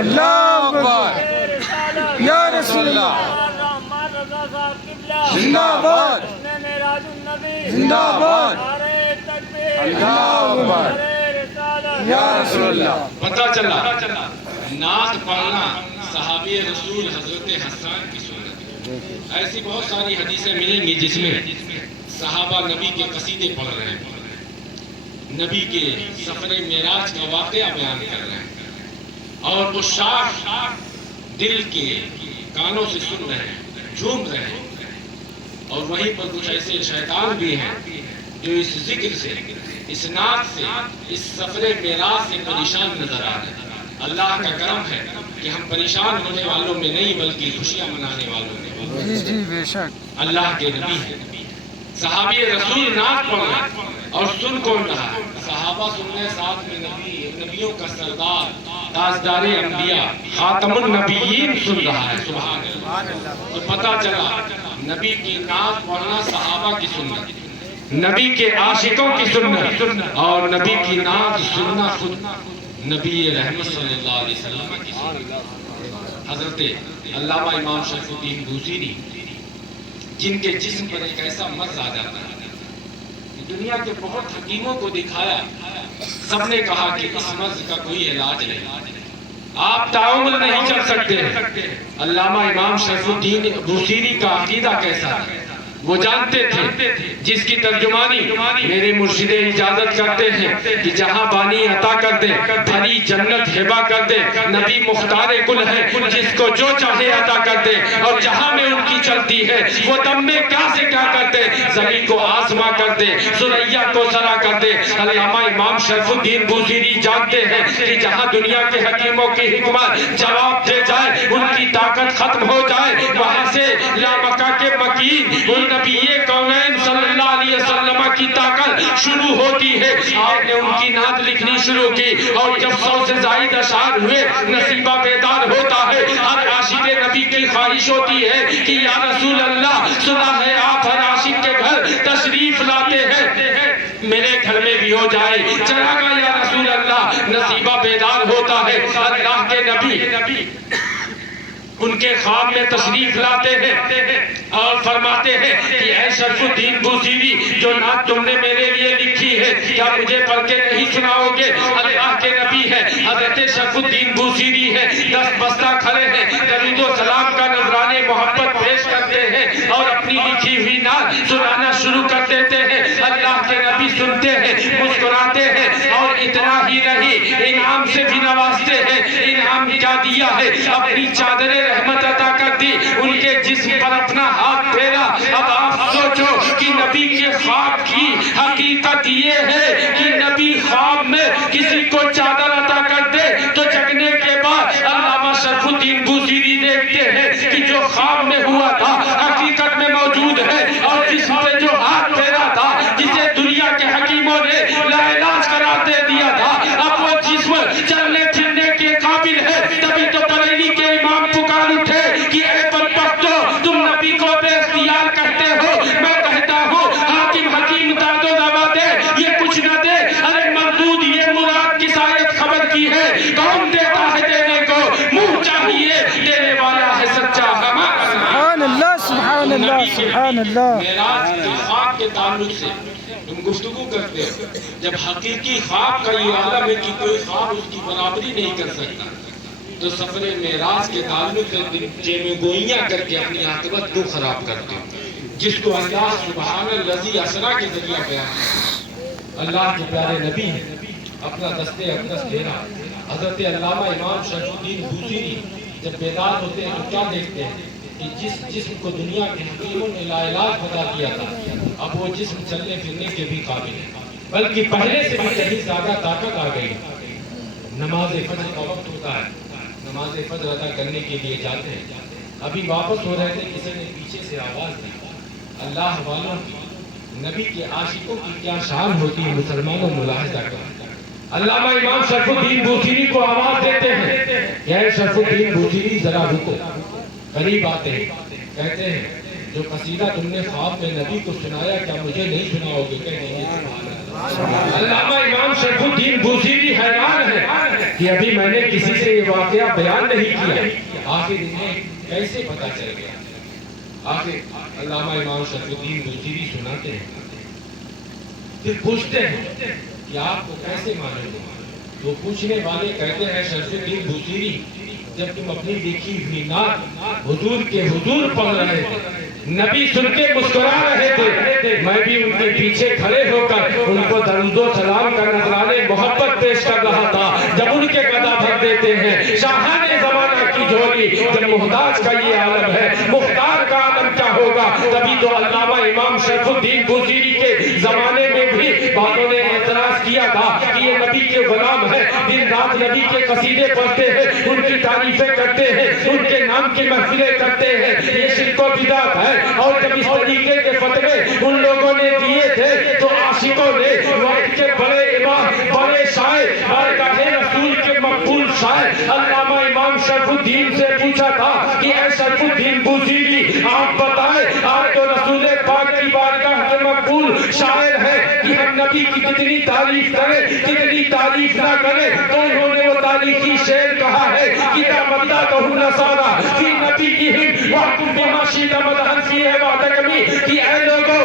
اللہ اکبر، یا رسول اللہ، زندہ باد، زندہ باد، اللہ اکبر، یا رسول اللہ۔ پتہ چلا نعت پڑھنا صحابی رسول حضرت حسان کی سنت ہے۔ ایسی بہت ساری حدیثیں ملیں گی جس میں صحابہ نبی کے قصیدے پڑھ رہے ہیں، نبی کے سفر معراج کا واقعہ بیان کر رہے ہیں، اور وہ شاخ دل کے کانوں سے سن رہے ہیں، جھوم رہے ہیں۔ اور وہیں پر کچھ ایسے شیطان بھی ہیں جو اس ذکر سے، اس نعت سے، اس سفر معراج سے پریشان نظر آ رہے ہیں۔ اللہ کا کرم ہے کہ ہم پریشان ہونے والوں میں نہیں بلکہ خوشیاں منانے والوں میں۔ جی بے شک، اللہ کے نبی ہے، صحابی رسول نعت پڑھ رہے، اور سن کون رہا ہے؟ صحابہ سن رہے، ساتھ میں نبیوں کا سردار، تاجدار انبیاء، خاتم النبیین سن رہا ہے۔ سبحان اللہ۔ تو پتہ چلا نبی کی نعت پڑھنا صحابہ کی سنت، نبی کے عاشقوں کی سنت، اور نبی کی نعت سننا خود نبی رحمت صلی اللہ علیہ وسلم کی سنت۔ حضرت علامہ امام شرف الدین بوصیری جن کے جسم پر ایک ایسا مرض آ جاتا ہے، دنیا کے بہت حکیموں کو دکھایا، سب نے کہا کہ اس مرض کا کوئی علاج نہیں، آپ تعامل نہیں چل سکتے. علامہ امام شریف الدین بوصیری کا عقیدہ کیسا ہے وہ جانتے تھے، جس کی ترجمانی میرے مرشد اجازت کرتے ہیں کہ جہاں بانی عطا کر دے، بھری جنت ہبا کر دے، نبی مختار کل ہے، جس کو جو چاہے عطا کر دے، اور جہاں میں ان کی چلتی ہے وہ دم میں کیا سے کیا کر دے، زمین کو آسما کر دے، سریا کو سرا کر دے. علامہ امام شریف الدین بوصیری جانتے ہیں کہ جہاں دنیا کے حکیموں کی حکمت جواب دے جائے، ان کی طاقت ختم ہو جائے، وہاں سے لامکہ کے مکین نبی کونین صلی اللہ علیہ وسلم کی طاقت شروع ہوتی ہے. آپ نے ان کی نعت لکھنی شروع کی، اور جب 100 سے زائد اشعار ہوئے، نصیبہ بیدار ہوتا ہے. ہر عاشق نبی کی خواہش ہوتی ہے کہ یا رسول اللہ، سنا ہے آپ ہر عاشق کے گھر تشریف لاتے ہیں، میرے گھر میں بھی ہو جائے چراغا یا رسول اللہ. نصیبہ بیدار ہوتا ہے. اللہ کے نبی ان کے خواب میں تشریف لاتے ہیں اور فرماتے ہیں کہ اے شریف الدین بوصیری، جو نعت تم نے میرے لیے لکھی ہے کیا مجھے پڑھ کے نہیں سناؤ گے؟ اللہ کے نبی ہے، حضرت شریف الدین بوصیری ہے، دست بستہ کھڑے ہیں، درود و سلام کا نذرانے محبت پیش کرتے ہیں اور اپنی لکھی ہوئی نعت سنانا شروع کر دیتے ہیں. اللہ کے نبی سنتے ہیں، مسکراتے ہیں، اور اتنا ہی نہیں انعام سے بھی نوازتے ہیں. انعام کیا دیا ہے؟ اپنی چادر رحمت عطا کر دی، ان کے جسم پر اپنا ہاتھ پھیرا. اب آپ سوچو کہ نبی کے خواب کی حقیقت یہ ہے کہ نبی خواب میں کسی کو چادر عطا کر دے تو جگنے کے بعد علامہ شریف الدین بوصیری دیکھتے ہیں کہ جو خواب میں ہوا تھا حقیقت میں موجود ہے، اور جسم پہ جو ہاتھ پھیرا تھا، جسے دنیا کے حکیموں نے لا علاج قرار دے دیا تھا، اب وہ جسم چلنے پھرنے کے قابل ہے. تبھی تو بریلی کے امام پکار اٹھے کہ اے بدبختو، تم نبی کو بے اختیار کہتے ہو. میں کہتا ہوں حاکم حکیم داد و دوا دے، یہ کچھ نہ دے. ارے مردود، یہ مراد کس آیت خبر کی ہے؟ کون دیتا ہے دینے کو؟ منہ چاہیے، دینے والا ہے سچا ہمارا. سبحان اللہ، سبحان اللہ، سبحان اللہ. معراج کے خواب کے تعلق سے تم گفتگو کرتے ہو، جب حقیقی خواب کا یہ عالم ہے کہ کوئی خواب اس کی برابری نہیں کر سکتا، تو سفر معراج کے تعلق سے جیمے گوئیاں کر کے اپنی عاقبت کیوں خراب کرتے ہو؟ جس کو اللہ سبحان الذی اسریٰ کے ذریعہ بیان ہے. اللہ کے پیارے نبی ہیں، اپنا دستے اقدس پھیرا. حضرت علامہ امام شریف الدین بوصیری جب بیدار ہوتے ہیں تو کیا دیکھتے ہیں کہ جس جسم کو دنیا کے حکیموں نے لا علاج بتا دیا تھا، اب وہ جسم چلنے پھرنے کے بھی قابل ہے، بلکہ پہلے سے بھی کہیں زیادہ طاقت آ گئی. نماز فجر کا وقت ہوتا ہے، نماز فجر ادا کرنے کے لیے جاتے ہیں. ابھی واپس ہو رہے تھے، کسی نے پیچھے سے آواز دی. اللہ والوں کی، نبی کے عاشقوں کی کیا شان ہوتی ہے، مسلمانوں ملاحظہ کریں. علامہ امام شریف الدین بوصیری کو آواز دیتے ہیں کہ اے شریف الدین بوصیری ذرا رکو. قریب آتے ہیں، کہتے ہیں جو قصیدہ تم نے خواب میں نبی کو سنایا کیا مجھے نہیں سناؤ گے؟ کہتے ہیں سبحان اللہ. علامہ امام شریف الدین بوصیری حیران ہے کہ ابھی میں نے کسی سے یہ واقعہ بیان نہیں کیا، آخر انہیں کیسے پتا چل گیا؟ آخر علامہ امام شریف الدین بوصیری سناتے ہیں، پھر پوچھتے ہیں کہ آپ کو کیسے معلوم ہوا؟ تو پوچھنے والے کہتے ہیں شریف الدین بوصیری، جب تم اپنی لکھی ہوئی نعت حضور کے حضور پڑھ رہے تھے، نبی سن کے مسکرا رہے تھے، میں بھی ان کے پیچھے کھڑے ہو کر ان کو درود و سلام کا نذرانے محبت پیش کر رہا تھا. جب ان کے گدا بھر دیتے ہیں شاہان زمانہ کی جھولی، جب محتاج کا یہ عالم ہے، مختار کا عالم کیا ہوگا؟ تبھی تو علامہ امام شریف الدین بوصیری کے زمانے میں بھی بعضوں نے اعتراض کیا تھا کہ یہ نبی کے غلام ہے، دن رات نبی کے قصیدے پڑھتے ہیں، ان کی تعریفیں کرتے ہیں، ان کے نام کی محفلیں کرتے ہیں، یہ شرک و بدعت ہے. اور جب اس طریقے کے فتوے ان لوگوں نے دیے تھے تو عاشقوں نے وقت کے بڑے امام، بڑے شاعر، بارگاہ رسول کے مقبول شاعر علامہ امام شریف الدین سے پوچھا تھا کہ اے شریف الدین بوصیری، آپ بتائیں آپ تو رسول پاک کی بارگاہ کے مقبول شاعر ہیں کہ ہم نبی کی کتنی تعریف کریں کتنی تعریف نہ کریں. تو انہوں نے وہ تاریخی شعر کہا ہے کہ دامدہ تو نصارا فی نبی کی ہم وحکم بماشی دمدہن فی ہے وعدکمی، کہ اے لوگوں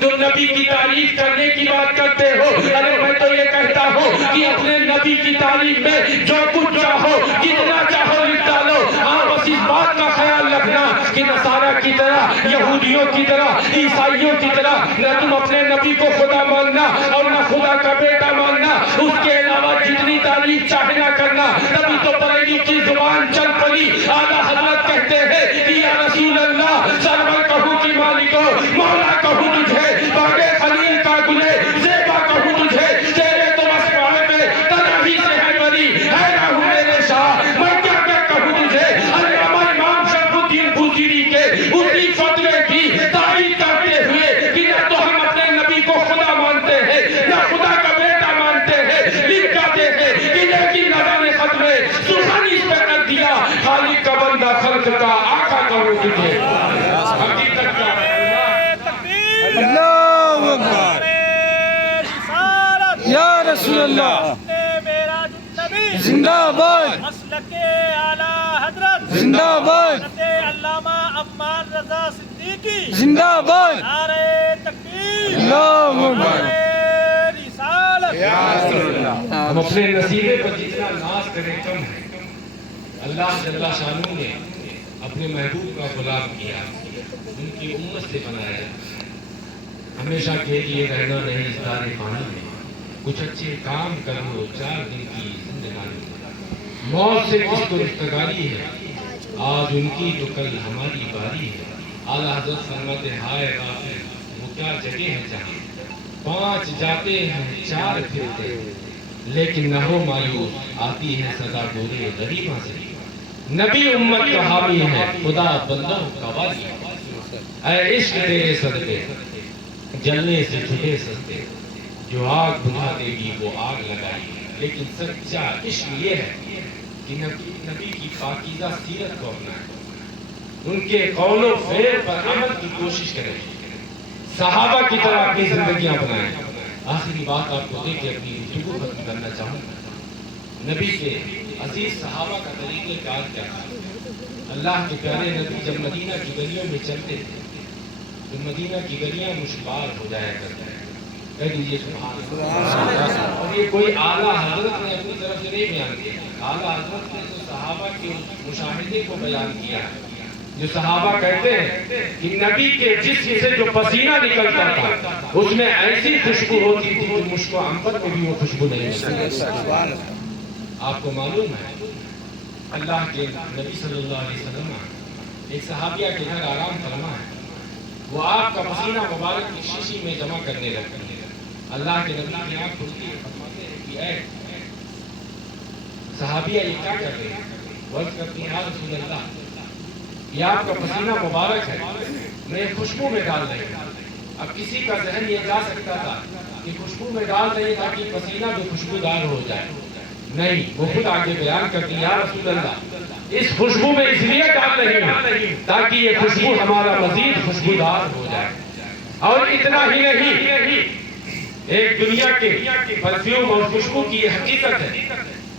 تم نبی کی تعریف کرنے کی بات کرتے ہو. ارے میں تو یہ کہتا ہوں کہ اپنے نبی نبی کی تعلیم میں جو کچھ چاہو جتنا چاہو لکھ ڈالو. ہاں بس اس بات کا خیال رکھنا کہ نصارہ کی طرح، یہودیوں کی طرح، عیسائیوں کی طرح نہ تم اپنے نبی کو خدا ماننا اور نہ خدا کا بیٹا ماننا. اس کے علاوہ جتنی تعلیم چاہے نہ کرنا. تبھی تو بریلی کی زبان چل پڑی. اعلیٰ حضرت کہتے ہیں کہ یا رسول اللہ، سرور کہوں کی مالکو، مولا کہوں تجھے، باغ خلیل کا گلے زیبا کہوں تجھے، تیرے تو مسمع میں تنہی سے ہے بری، ہے نہ ہوں میرے شاہ، میں کیا کیا کہوں تجھے. علامہ امام شرف الدین بوسیری کے اسی فتوے کی تائید کرتے ہوئے کہ نہ تو ہم اپنے نبی کو خدا مانتے ہیں نہ خدا کا بیٹا مانتے ہیں، لکھ جاتے ہیں کہ لیکن نظام ختم سبحان اس پہ کر دیا، خالق کا بندہ خلق کا آقا کہوں تجھے. حقیقت کا اللہ اکبر یا رسول اللہ زندہ آباد، مسلک اعلیٰ حضرت زندہ آباد، علامہ عمار رضا صدیقی زندہ آباد. نعرہ تکبیر، اللہ اکبر نعرہ رسالت. ہم اپنے نصیبے پر جتنا ناز کریں کم ہے. اللہ جل شانہ نے اپنے محبوب کا غلام کیا، ان کی امت سے بنایا. ہمیشہ کے لیے رہنا نہیں اس دار فانی میں، کچھ اچھے کام کر لو 4 دن کی زندگانی. موت سے کس کو رفتگاری ہے، آج ان کی تو کل ہماری باری ہے. اعلیٰ حضرت فرماتے ہائے غافل وہ کیا جگہ ہے جہاں 5 جاتے ہیں 4 پھرتے، لیکن نہ ہو مایوس آتی ہے صدا گورے غریباں سے. نبی امت کا حامی ہے، خدا بندوں کا والی. اے عشق تیرے صدقے جلنے سے چھٹے سستے، جو آگ بجھا دے گی وہ آگ لگائی. لیکن سچا عشق یہ ہے کہ نبی کی پاکیزہ سیرت کو اپنائیں، ان کے قول و فعل پر عمل کی کوشش کریں، صحابہ کی طرح اپنی زندگیاں بنائیں. آخری بات آپ کو دے کے اپنی گفتگو ختم کرنا چاہوں گا. نبی کے عزیز صحابہ کا طریقہ کار کیا تھا. اللہ کے پیارے نبی جب مدینہ کی گلیوں میں چلتے تھے تو مدینہ کی گلیاں مشبار ہو جایا کرتا ہے. کہہ دیجیے سبحان اللہ. اور یہ کوئی اعلیٰ حضرت نے اپنی طرف سے نہیں بیان کیا، اعلیٰ حضرت نے تو صحابہ کے مشاہدے کو بیان کیا. جو صحابہ کہتے ہیں کہ نبی کے جسم سے جو پسینہ نکلتا تھا اس میں ایسی خوشبو ہوتی تھی کہ مشک و عنبر میں بھی وہ خوشبو نہیں ملتی. آپ کو معلوم ہے اللہ کے نبی صلی اللہ علیہ وسلم ایک صحابیہ کے گھر آرام فرما ہے. وہ آپ کا پسینہ مبارک کی شیشی میں جمع کرنے لگتے ہیں. اللہ کے نبی کی آنکھ کھلتی ہے، فرماتے ہیں کہ اے صحابیہ یہ کیا کر رہے ہیں؟ عرض کرتی ہیں یا رسول اللہ یہ آپ کا پسینہ مبارک ہے، میں خوشبو میں ڈال رہے ہیں. اب کسی کا ذہن یہ جا سکتا تھا کہ خوشبو میں ڈال رہے ہیں تاکہ پسینہ بھی خوشبودار ہو جائے. نہیں، وہ خود آگے بیان کرتی ہیں یا رسول اللہ اس خوشبو میں اس لیے ڈال رہی ہوں تاکہ یہ خوشبو ہمارا مزید خوشبودار ہو جائے. اور اتنا ہی نہیں، ایک دنیا کے پرفیوم اور خوشبو کی یہ حقیقت ہے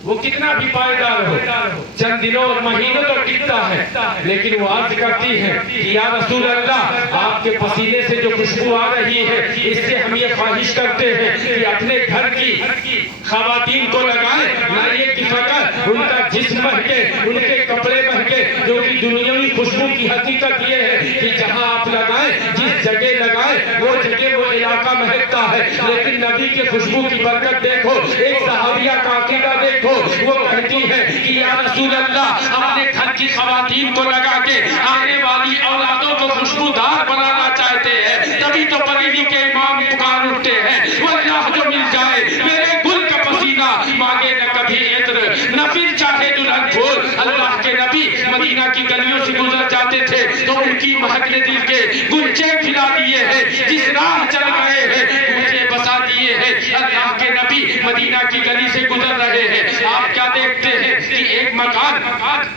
وہ کتنا بھی پائیدار ہو چند دنوں اور مہینوں تو ٹکتا ہے، لیکن وہ عرض کرتی ہے کہ یا رسول اللہ آپ کے پسینے سے جو خوشبو آ رہی ہے اس سے ہم یہ خواہش کرتے ہیں کہ اپنے گھر کی خواتین کو لگائیں، نہ یہ کہ فقط ان کا جسم مہکے، ان کے کپڑے مہکے، جو کہ دنیاوی خوشبو کی حقیقت یہ ہے کہ جہاں آپ لگائیں، جس جگہ لگائیں وہ جگہ وہ علاقہ مہکتا ہے. لیکن نبی کے خوشبو کی برکت دیکھو. ایک صحابیہ کا عقیدہ دیکھو، وہ کہتی ہے کہ یا رسول اللہ اپنے گھر کی خواتین کو لگا کے آنے والی اولادوں کو خوشبودار بنانا چاہتے ہیں. تبھی تو بریلی کے امام پکار اٹھتے ہیں واللہ جو مل جائے میرے گل کا پسینہ، مانگے نہ کبھی عطر نہ پھر چاہے دلہن پھول. اللہ کے نبی مدینہ کی گلیوں سے گزر جاتے تھے تو ان کی مہکنے دل کے گلچے کھلا دیے ہیں. جس راہ چل گئے ہیں گلچے بسا دیے ہیں. اللہ کے نبی مدینہ کی گلی سے گزر رہے ہیں. آپ کیا دیکھتے ہیں کہ ایک مکان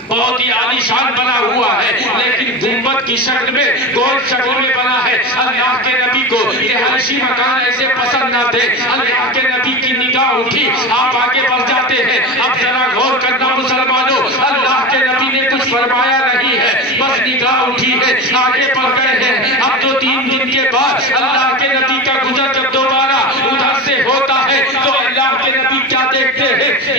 بہت ہی عالی شان بنا ہوا ہے لیکن گنبد کی شکل میں، گول شکل میں بنا ہے. اللہ کے نبی کو رہائشی مکان ایسے پسند نہ تھے. اللہ کے نبی کی نگاہ اٹھی، آپ آگے بڑھ جاتے ہیں. اب ذرا غور کرنا مسلمانوں، اللہ کے نبی نے کچھ فرمایا نہیں ہے، بس نگاہ اٹھی ہے، آگے بڑھ گئے ہیں. اب 2-3 دن کے بعد اللہ کے نبی کا گزر جب دوبارہ ادھر سے ہوتا ہے تو اللہ کے نبی کیا دیکھتے ہیں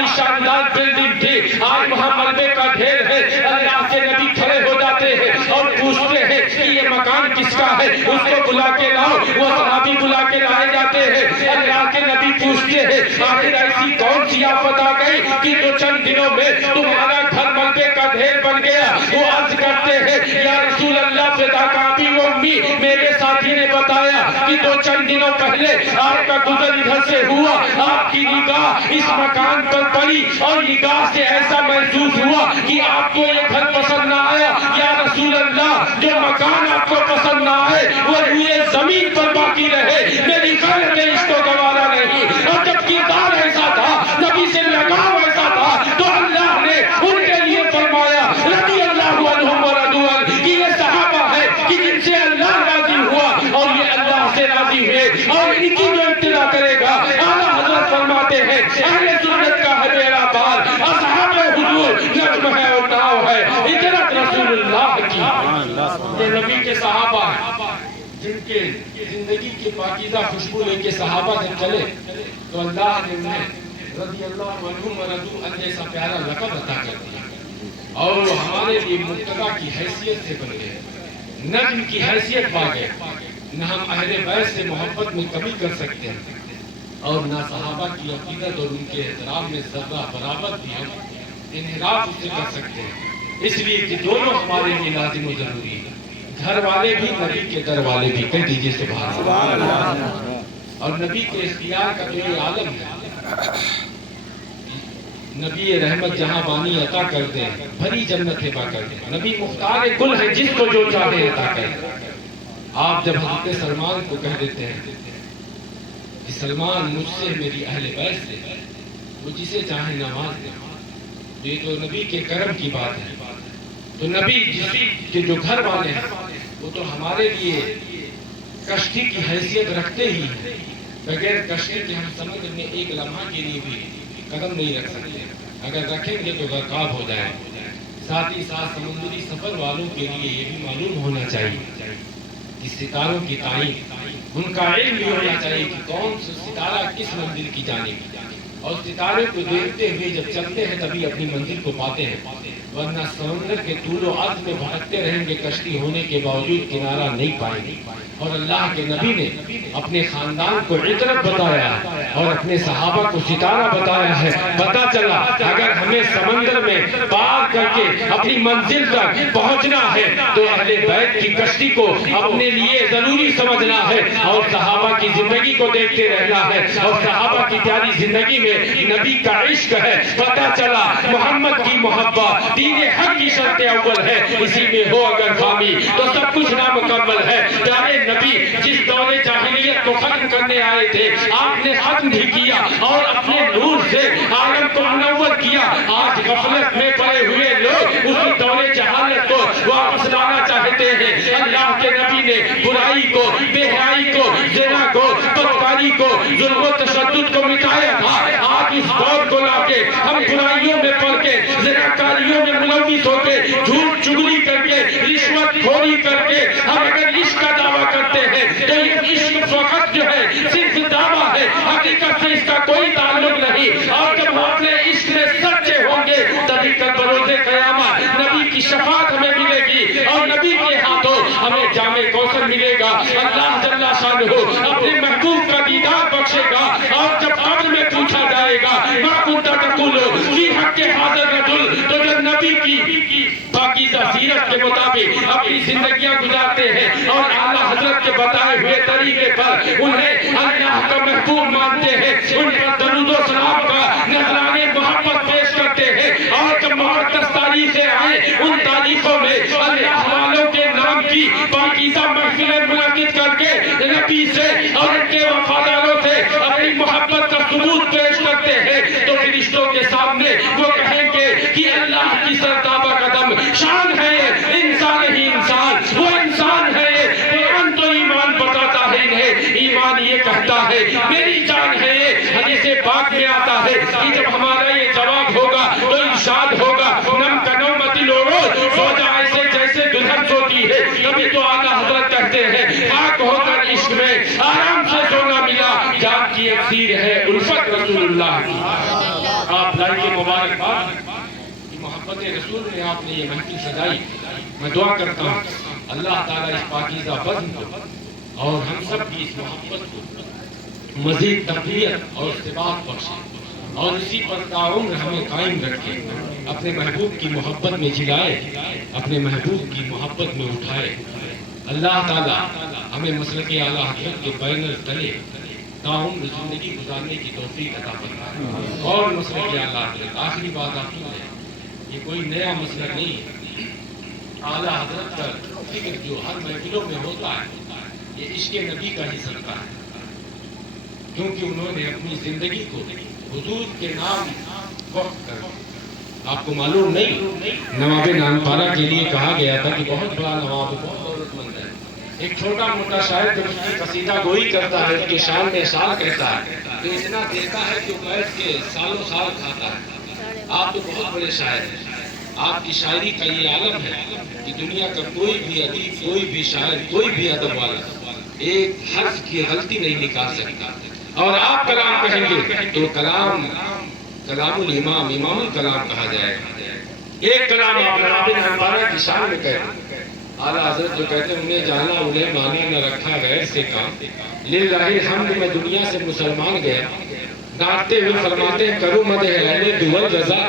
بڑی شاندار بلڈنگ تھی، آج وہاں ملبے کا ڈھیر ہے۔ اللہ کے نبی کھڑے ہو جاتے ہیں اور پوچھتے ہیں کہ یہ مکان کس کا ہے، اس کو بلا کے لاؤ۔ وہ صحابی بلا کے لائے جاتے ہیں۔ اللہ کے نبی پوچھتے ہیں آخر ایسی کون سی آفت آ گئی کہ تو چند دنوں میں تمہارا گھر ملبے کا ڈھیر بن گیا؟ وہ عرض کرتے ہیں یا رسول اللہ فداک ابی و امی، میرے ساتھی نے بتایا کہ دو چند دنوں پہلے آپ کا گزر ادھر سے ہوا، آپ کی نگاہ اس مکان پر پڑی اور نگاہ سے ایسا محسوس ہوا کہ آپ کو یہ گھر پسند نہ آیا۔ یا رسول اللہ جو مکان آپ کو پسند نہ آئے وہ روئے زمین پر باقی رہے، میری غیرت اس کو گوارا نہیں۔ اور جب کردار ایسا تھا، نبی سے لگاؤ ایسا تھا، تو اللہ نے ان کے لیے فرمایا رضی اللہ عنہم ورضوا عنہ کہ یہ صحابہ ہے کہ جن سے اللہ راضی ہوا اور یہ اللہ سے راضی ہوئے، اور ان کی جو ابتدا کرے گا اعلیٰ حضرت فرماتے ہیں اہل سنت کا ہے میرا بار، اصحاب حضور نجم ہے اور ناؤ ہے، اجرت رسول اللہ کی۔ یہ نبی کے صحابہ ہیں جن کے زندگی کی پاکیزہ خوشبو لے کے صحابہ جب چلے تو اللہ نے انہیں رضی اللہ عنہم ورضوا عنہ جیسا پیارا لقب عطا کر دیا، اور وہ ہمارے لیے مرتضیٰ کی حیثیت سے بن گئے، نجم کی حیثیت پا گئے۔ نہ ہم اہل بیت سے محبت میں کمی کر سکتے ہیں اور نہ صحابہ کی عقیدت اور ان کے احترام میں ذرہ برابر بھی ہم انحراف اس سے کر سکتے ہیں، اس لیے کہ دونوں ہمارے لیے لازم و ضروری ہے، گھر والے بھی نبی کے در والے بھی۔ کہہ دیجئے سبحان اللہ۔ اور نبی کے اختیار کا جو یہ عالم ہے، نبی رحمت جہاں بانی عطا کر دیں، بھری جنت ہبا کر دیں، نبی مختار کل ہے جس کو جو چاہے عطا کر دیں۔ آپ جب حضرت سلمان کو کہہ دیتے ہیں کہ سلمان مجھ سے میری اہل بیت سے وہ جسے چاہے نواز دے، یہ تو نبی کے کرم کی بات ہے۔ تو نبی جسی کے جو گھر والے ہیں وہ تو ہمارے لیے کشتی کی حیثیت رکھتے ہی ہیں، بغیر کشتی کے ہم سمندر میں ایک لمحہ کے لیے بھی قدم نہیں رکھ سکتے، اگر رکھیں گے تو غرقاب ہو جائیں۔ ساتھ ہی ساتھ سمندری سفر والوں کے لیے یہ بھی معلوم ہونا چاہیے کہ ستاروں کی تعین، ان کا علم بھی ہونا چاہیے کہ کون سا ستارہ کس منزل کی جانب، اور ستارے کو دیکھتے ہوئے جب چلتے ہیں تبھی اپنی منزل کو پاتے ہیں، ورنہ سمندر کے طول و عرض میں بھٹکتے رہیں گے، کشتی ہونے کے باوجود کنارہ نہیں پائیں گے۔ اور اللہ کے نبی نے اپنے خاندان کو عطرت بتایا اور اپنے صحابہ کو ستارہ بتایا ہے۔ پتہ چلا اگر ہمیں سمندر میں پار کر کے اپنی منزل تک پہنچنا ہے تو اہل بیت کی کشتی کو اپنے لیے ضروری سمجھنا ہے اور صحابہ کی زندگی کو دیکھتے رہنا ہے، اور صحابہ کی پیاری زندگی میں نبی کا عشق ہے۔ پتہ چلا محمد کی محبت دین حق کی شرط اول ہے، اسی میں ہو اگر خامی تو سب کچھ نامکمل ہے۔ پیارے نبی جس دور جاہلیت کو ختم کرنے آئے تھے آپ نے ختم بھی کیا اور اپنے نور سے عالم کو منور کیا۔ آج غفلت میں پڑے ہوئے لوگ اسی دور جہالت کو واپس لانا چاہتے ہیں۔ اللہ کے نبی نے برائی کو، بے حیائی کو، زنا کو، بدکاری کو، ظلم و تشدد کو مٹایا تھا۔ آج اس دور کو لا کے ہم برائیوں میں پڑ کے، زناکاریوں میں ملوث ہو کے، جھوٹ چگلی کر کے، رشوت خوری کر کے ہم اگر عشق کا دعویٰ کرتے ہیں تو یہ عشق فقط جو ہے صرف دعویٰ ہے، حقیقت سے اس کا کوئی تعلق نہیں۔ اور جب ہم اپنے عشق میں سچے ہوں گے تبھی کل بروز قیامت نبی کی شفاعت ہمیں ملے گی اور نبی کے ہاتھوں ہمیں جام کوثر ملے گا۔ اللہ جل شانہ اپنے محبوب کا دیدار بخشے گا، اور جب قبر میں پوچھا جائے گا ما کنت تقول فی حق حاضر رجل، تو جب نبی کی پاکیزہ سیرت کے مطابق اپنی زندگیاں گزارتے ہیں اور اعلیٰ حضرت کے بتائے ہوئے طریقے پر انہیں اللہ کا محبوب مانتے ہیں، ان پر درود و سلام کا نذرانے محبت پیش کرتے ہیں، اور جب مقدس تاریخیں آئیں ان تاریخوں میں اللہ والوں کے نام کی پاکیزہ محفلیں منعقد کر کے نبی سے اور ان کے وفاداروں سے اپنی محبت کا ثبوت پیش کرتے ہیں، تو فرشتوں کے سامنے وہ کہیں گے کہ اللہ کی سرتابہ قدم شان ہے، انسان ہی انسان، وہ انسان ہے، قرآن تو ایمان بتاتا ہے انہیں، ایمان یہ کہتا ہے میری جان ہے۔ حدیث پاک میں آتا ہے کہ جب یہ مبارکباد کہ محبت رسول میں آپ نے یہ محفل سجائی. میں دعا کرتا ہوں اللہ تعالیٰ اس پاکیزہ بزم کو اور ہم سب کی اس محبت کو مزید تقویت اور ثبات بخشے اور اسی پر تعاون ہمیں قائم رکھے, اپنے محبوب کی محبت میں جلائے, اپنے محبوب کی محبت میں اٹھائے. اللہ تعالیٰ ہمیں مسلک اعلیٰ حضرت کے بینر تلے تعاون زندگی گزارنے کی توفیق عطا فرمائے. اور مسلک اعلیٰ حضرت, آخری بات آپ کی ہے, یہ کوئی نیا مسلک نہیں ہے. اعلیٰ حضرت کا فکر جو ہر محفلوں میں ہوتا ہے یہ عشق نبی کا ہی صدقہ ہے, کیونکہ انہوں نے اپنی زندگی کو حضور کے نام وقف کر. آپ کو معلوم نہیں, نواب نانپارہ کے لیے کہا گیا تھا کہ بہت بڑا نواب, بہت دولت مند ہے. ایک چھوٹا موٹا شاعر جب اس کی قصیدہ گوئی کرتا ہے, اس کے شان میں شان کہتا ہے, تو اتنا دیتا ہے کہ بیٹھ کے سالوں سال کھاتا ہے. آپ تو بہت بڑے شاعر ہیں. آپ کی شاعری کا یہ عالم ہے کہ دنیا کا کوئی بھی ادیب, کوئی بھی شاعر, کوئی بھی ادب والا ایک حرف کی غلطی نہیں نکال سکتا. اور آپ کلام کہیں گے تو کلام الامام, امام الکلام کہا جائے گا. ایک کلام آپ نواب نانپارہ کی شان میں کہتے, اعلیٰ حضرت جو کہتے ہیں انہیں جانا انہیں مانا نہ رکھا غیر سے کام. للہ الحمد میں دنیا سے مسلمان گیا, ڈانٹتے ہوئے فرماتے ہیں کرو مدح اہل دول رضا.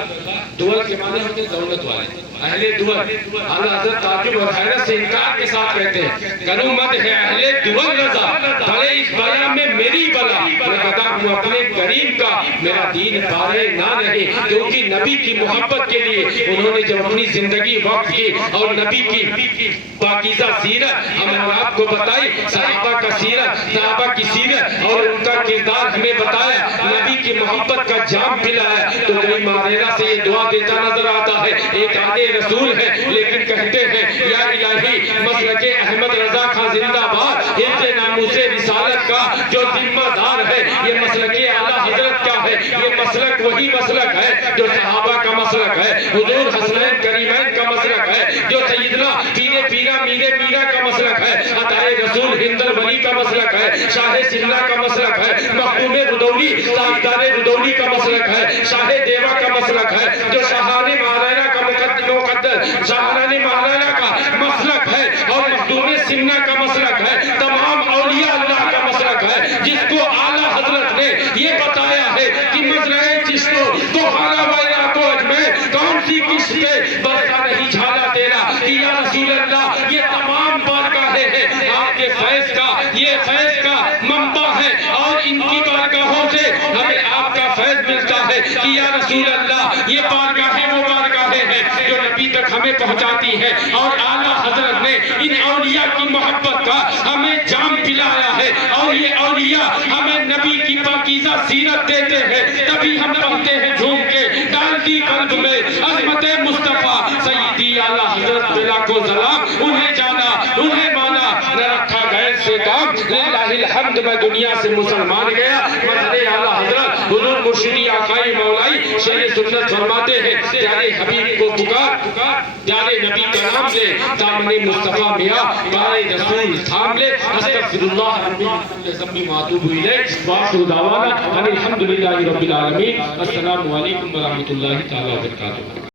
دول کے معنی ہوتے ہیں دولت والے, اہل دول. اعلیٰ حضرت تعجب اور حیرت سے انکار کے ساتھ کہتے ہیں کرو مدح اہل دول رضا, بھلے اس بلا میں میری بلا, میں بتا ہوں اپنے کریم کا میرا دین پارے نہ رہے. کیونکہ نبی کی محبت کے لیے انہوں نے جب اپنی زندگی وقف کی اور نبی کی پاکیزہ سیرت ہمیں آپ کو بتائی, صحابہ کا سیرت, صحابہ کی سیرت اور ان کا کردار ہمیں بتایا, نبی کی محبت کا جام پلایا, تو کوئی ماریرا سے یہ دعا دیتا نظر آتا ہے. ایک آدھے رسول ہے لیکن کہتے ہیں یا الہی مسلک احمد رضا خان زندہ باد, حفظ ناموس رسالت کا جو ذمہ دار ہے یہ مسلک اعلیٰ حضرت کا ہے. یہ مسلک وہی مسلک ہے جو صحابہ کا مسلک ہے, حضور حسنین کریمین کا مسلک ہے, جو سیدنا پیرے پیرا میرے میرا کا مسلک ہے, عطائے رسول ہندر ولی کا مسلک ہے, شاہ سملہ کا مسلک ہے, مخدوم رودولی تاجدار رودولی کا مسلک ہے, شاہ دیوا کا مسلک ہے, جو شاہان ماریرا کا مقدس شاہان ماریرا کا مسلک ہے, اور مخدوم سملہ کا مسلک ہے, تمام اولیاء اللہ کا مسلک ہے, جس کو اعلیٰ حضرت نے یہ بتایا ہے کہ مسلک چشتو تو حالا وائرہ کو اجمیر کون سی قسط کے برکہ نہیں جھالا تیرا, کہ یا رسول اللہ یہ تمام بارگاہیں ہیں آپ کے فیض کا, یہ فیض کا منبع ہے, اور ان کی بارگاہوں سے ہمیں آپ کا فیض ملتا ہے. کہ یا رسول اللہ یہ بارگاہیں وہ بارگاہیں ہیں جو نبی تک ہمیں پہنچاتی ہیں, اور اعلیٰ حضرت نے ان اولیاء کی محبت کا ہمیں جام پلایا ہے, اور یہ اولیاء ہمیں نبی کی پاکیزہ سیرت دیتے ہیں, تبھی ہم پڑھتے ہیں جھوم کے ڈال دی قلب میں عظمت مصطفیٰ سیدی اعلیٰ حضرت بلا کو سلام. انہیں جانا انہیں مانا نہ رکھا غیر سے کام, للہ الحمد میں دنیا سے مسلمان گیا. مدد اعلیٰ حضرت حضور مرشدی آقائی مولائی شیر سنت فرماتے ہیں پیارے حبیب کو پکار, پیارے نبی کا نام لے, دامن مصطفیٰ میاں بارے رسول تھام لے. استغفر اللہ ربی کل ذنب واتوب الیہ, وآخر دعوانا ان الحمدللہ رب العالمین. السلام علیکم ورحمۃ اللہ تعالی وبرکاتہ.